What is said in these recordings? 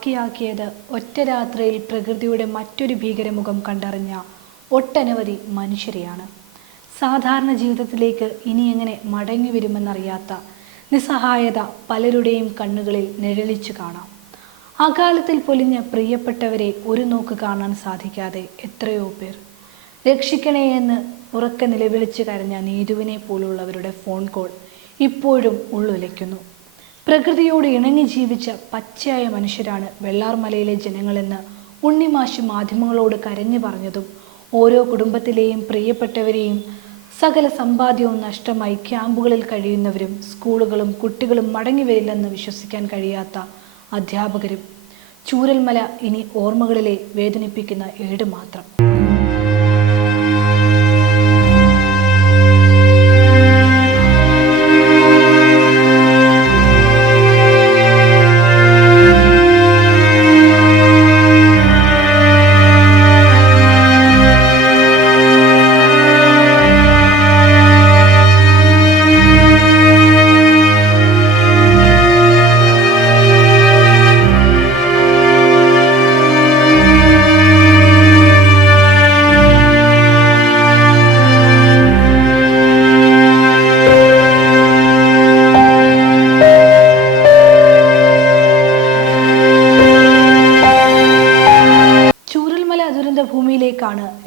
ബാക്കിയാക്കിയത് ഒറ്റ രാത്രിയിൽ പ്രകൃതിയുടെ മറ്റൊരു ഭീകരമുഖം കണ്ടറിഞ്ഞ ഒട്ടനവധി മനുഷ്യരെയാണ്. സാധാരണ ജീവിതത്തിലേക്ക് ഇനി എങ്ങനെ മടങ്ങി വരുമെന്നറിയാത്ത നിസ്സഹായത പലരുടെയും കണ്ണുകളിൽ നിഴലിച്ചു കാണാം. അകാലത്തിൽ പൊലിഞ്ഞ പ്രിയപ്പെട്ടവരെ ഒരു നോക്ക് കാണാൻ സാധിക്കാതെ എത്രയോ പേർ. രക്ഷിക്കണേ എന്ന് ഉറക്കെ നിലവിളിച്ച് കരഞ്ഞ നീതുവിനെ പോലുള്ളവരുടെ ഫോൺ കോൾ ഇപ്പോഴും ഉള്ളുലയ്ക്കുന്നു. പ്രകൃതിയോട് ഇണങ്ങി ജീവിച്ച പച്ചയായ മനുഷ്യരാണ് വെള്ളാർമലയിലെ ജനങ്ങളെന്ന് ഉണ്ണിമാശി മാധ്യമങ്ങളോട് കരഞ്ഞു പറഞ്ഞതും ഓരോ കുടുംബത്തിലെയും പ്രിയപ്പെട്ടവരെയും സകല സമ്പാദ്യവും നഷ്ടമായി ക്യാമ്പുകളിൽ കഴിയുന്നവരും സ്കൂളുകളും കുട്ടികളും മടങ്ങി വരില്ലെന്ന് വിശ്വസിക്കാൻ കഴിയാത്ത അധ്യാപകരും ചൂരൽമല ഇനി ഓർമ്മകളിലെ വേദനിപ്പിക്കുന്ന ഏട് മാത്രം.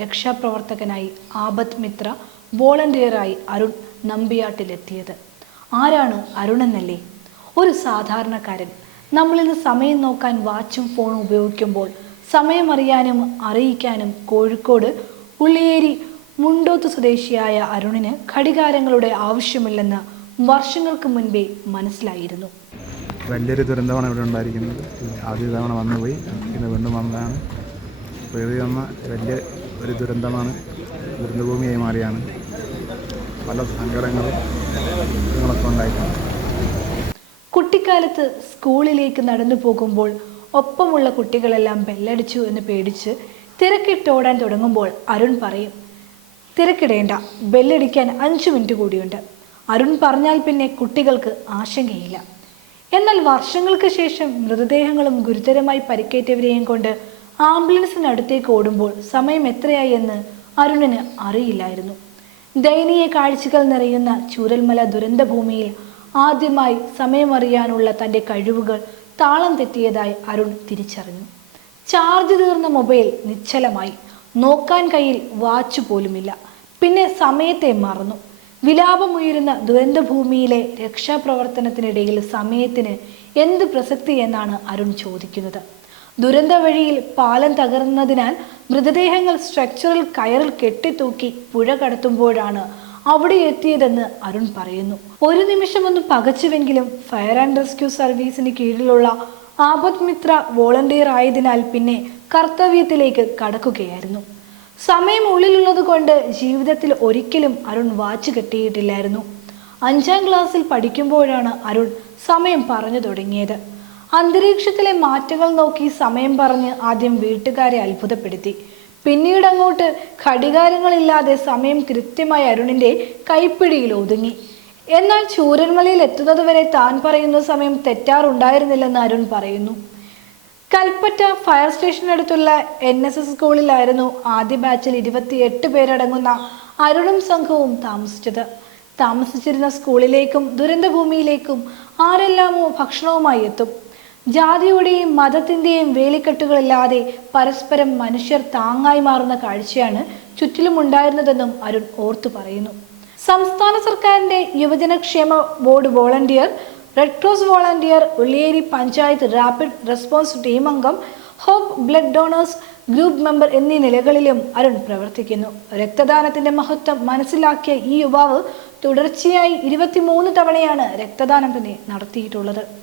രക്ഷാപ്രവർത്തകനായി ആപത് മിത്ര വോളണ്ടിയറായി അരുൺ നമ്പിയാട്ടിലെത്തിയത്. ആരാണ് അരുൺ എന്നല്ലേ ഒരു സാധാരണക്കാരൻ. നമ്മളിന്ന് സമയം നോക്കാൻ വാച്ചും ഫോണും ഉപയോഗിക്കുമ്പോൾ സമയമറിയാനും അറിയിക്കാനും കോഴിക്കോട് ഉള്ളിയേരി മുണ്ടോത്ത് സ്വദേശിയായ അരുണിന് ഘടികാരങ്ങളുടെ ആവശ്യമില്ലെന്ന് വർഷങ്ങൾക്ക് മുൻപേ മനസ്സിലായിരുന്നു. വലിയൊരു ദുരന്തമാണ് ഇവിടെ ഉണ്ടായിരിക്കുന്നത്. ആദ്യ തവണ വന്നുപോയി പിന്നെ വീണ്ടും വന്നതാണ്. വലിയ ഒരു ദുരന്തമാണ്. ദുരന്തഭൂമിയായി മാറിയാണ്. പല സങ്കടങ്ങളും കുട്ടിക്കാലത്ത് സ്കൂളിലേക്ക് നടന്നു പോകുമ്പോൾ ഒപ്പമുള്ള കുട്ടികളെല്ലാം ബെല്ലടിച്ചു എന്ന് പേടിച്ച് തിരക്കിട്ടോടാൻ തുടങ്ങുമ്പോൾ അരുൺ പറയും തിരക്കിടേണ്ട ബെല്ലടിക്കാൻ അഞ്ചു മിനിറ്റ് കൂടിയുണ്ട്. അരുൺ പറഞ്ഞാൽ പിന്നെ കുട്ടികൾക്ക് ആശങ്കയില്ല. എന്നാൽ വർഷങ്ങൾക്ക് ശേഷം മൃതദേഹങ്ങളും ഗുരുതരമായി പരിക്കേറ്റവരെയും കൊണ്ട് ആംബുലൻസിനടുത്തേക്ക് ഓടുമ്പോൾ സമയം എത്രയായി എന്ന് അരുണിന് അറിയില്ലായിരുന്നു. ദയനീയ കാഴ്ചകൾ നിറയുന്ന ചൂരൽമല ദുരന്തഭൂമിയിൽ ആദ്യമായി സമയമറിയാനുള്ള തന്റെ കഴിവുകൾ താളം തെറ്റിയതായി അരുൺ തിരിച്ചറിഞ്ഞു. ചാർജ് തീർന്ന മൊബൈൽ നിശ്ചലമായി. നോക്കാൻ കയ്യിൽ വാച്ച് പോലുമില്ല. പിന്നെ സമയത്തെ മറന്നു. വിലാപമുയരുന്ന ദുരന്തഭൂമിയിലെ രക്ഷാപ്രവർത്തനത്തിനിടയിൽ സമയത്തിന് എന്ത് പ്രസക്തി എന്നാണ് അരുൺ ചോദിക്കുന്നത്. ദുരന്ത വഴിയിൽ പാലം തകർന്നതിനാൽ മൃതദേഹങ്ങൾ സ്ട്രക്ചറിൽ കയറിൽ കെട്ടിത്തൂക്കി പുഴ കടത്തുമ്പോഴാണ് അവിടെ എത്തിയതെന്ന് അരുൺ പറയുന്നു. ഒരു നിമിഷം ഒന്ന് പകച്ചുവെങ്കിലും ഫയർ ആൻഡ് റെസ്ക്യൂ സർവീസിന് കീഴിലുള്ള ആപത് മിത്ര വോളണ്ടിയർ ആയതിനാൽ പിന്നെ കർത്തവ്യത്തിലേക്ക് കടക്കുകയായിരുന്നു. സമയം ഉള്ളിലുള്ളത് കൊണ്ട് ജീവിതത്തിൽ ഒരിക്കലും അരുൺ വാച്ച് കെട്ടിയിട്ടില്ലായിരുന്നു. അഞ്ചാം ക്ലാസ്സിൽ പഠിക്കുമ്പോഴാണ് അരുൺ സമയം പറഞ്ഞു തുടങ്ങിയത്. അന്തരീക്ഷത്തിലെ മാറ്റങ്ങൾ നോക്കി സമയം പറഞ്ഞ് ആദ്യം വീട്ടുകാരെ അത്ഭുതപ്പെടുത്തി. പിന്നീട് അങ്ങോട്ട് ഘടികാരങ്ങളില്ലാതെ സമയം കൃത്യമായി അരുണിന്റെ കൈപ്പിടിയിൽ ഒതുങ്ങി. എന്നാൽ ചൂരന്മലയിൽ എത്തുന്നതുവരെ താൻ പറയുന്ന സമയം തെറ്റാറുണ്ടായിരുന്നില്ലെന്ന് അരുൺ പറയുന്നു. കൽപ്പറ്റ ഫയർ സ്റ്റേഷനടുത്തുള്ള എൻ എസ് എസ് സ്കൂളിലായിരുന്നു ആദ്യ ബാച്ചിൽ ഇരുപത്തിയെട്ട് പേരടങ്ങുന്ന അരുണും സംഘവും താമസിച്ചത്. താമസിച്ചിരുന്ന സ്കൂളിലേക്കും ദുരന്തഭൂമിയിലേക്കും ആരെല്ലാമോ ഭക്ഷണവുമായി എത്തും. ജാതിയുടെയും മതത്തിന്റെയും വേലിക്കെട്ടുകളില്ലാതെ പരസ്പരം മനുഷ്യർ താങ്ങായി മാറുന്ന കാഴ്ചയാണ് ചുറ്റിലും ഉണ്ടായിരുന്നതെന്നും അരുൺ ഓർത്തു പറയുന്നു. സംസ്ഥാന സർക്കാരിന്റെ യുവജനക്ഷേമ board volunteer red cross volunteer Ulliyeri panchayat rapid response team അംഗം hope blood donors group member എന്നീ നിലകളിലും അരുൺ പ്രവർത്തിക്കുന്നു. രക്തദാനത്തിന്റെ മഹത്വം മനസ്സിലാക്കിയ ഈ യുവാവ് തുടർച്ചയായി ഇരുപത്തിമൂന്ന് തവണയാണ് രക്തദാനം തന്നെ നടത്തിയിട്ടുള്ളത്.